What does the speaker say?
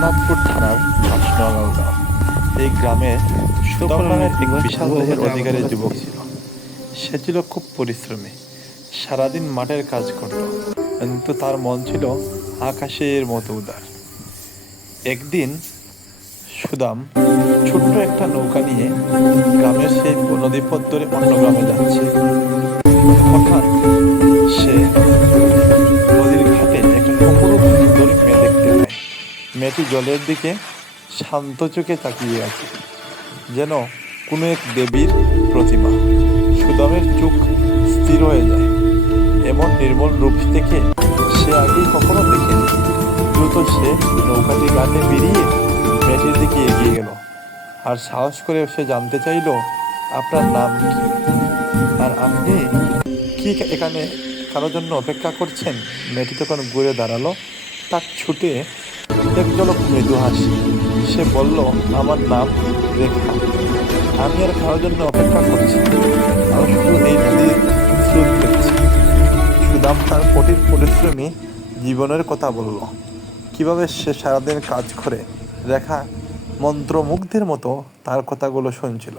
জগন্নাথপুর থানার ভাসনগাঁও গ্রাম। এই গ্রামে সুদাম নামের এক বিশাল দেহের অধিকারী যুবক ছিল। সে ছিল খুব পরিশ্রমী, সারাদিন মাঠের কাজ করত, কিন্তু তার মন ছিল আকাশের মতো উদার। একদিন সুদাম ছোট্ট একটা নৌকা নিয়ে গ্রামের সেই নদীপথ ধরে অন্য গ্রামে যাচ্ছে। হঠাৎ সে নদীর ঘাটে একটা অপরূপ সুন্দরী মেয়ে দেখতে পায়। মেয়েটি জলের দিকে শান্ত চোখে তাকিয়ে আছে, যেন কোনো এক দেবীর প্রতিমা। সুদামের চোখ স্থির হয়ে যায়। এমন নির্মল রূপ দেখে সে আগেই কখনো দেখেনি। দ্রুত সে নৌকাটি ঘাটে বেরিয়ে মেয়েটির দিকে এগিয়ে গেল, আর সাহস করে সে জানতে চাইল, আপনার নাম কি, আর আপনি কি এখানে কারোর জন্য অপেক্ষা করছেন? মেয়েটি তখন ঘুরে দাঁড়ালো, তার ছুটে এক ঝলক মৃদু হাসি। সে বলল, আমার নাম রেখা। আমি আর কারোর জন্য অপেক্ষা করছি, আমি শুধু এই নদীর স্রোত দেখছি। সুদাম তার কঠিন পরিশ্রমী জীবনের কথা বলল, কিভাবে সে সারাদিন কাজ করে। রেখা মন্ত্রমুগ্ধের মতো তার কথাগুলো শুনছিল।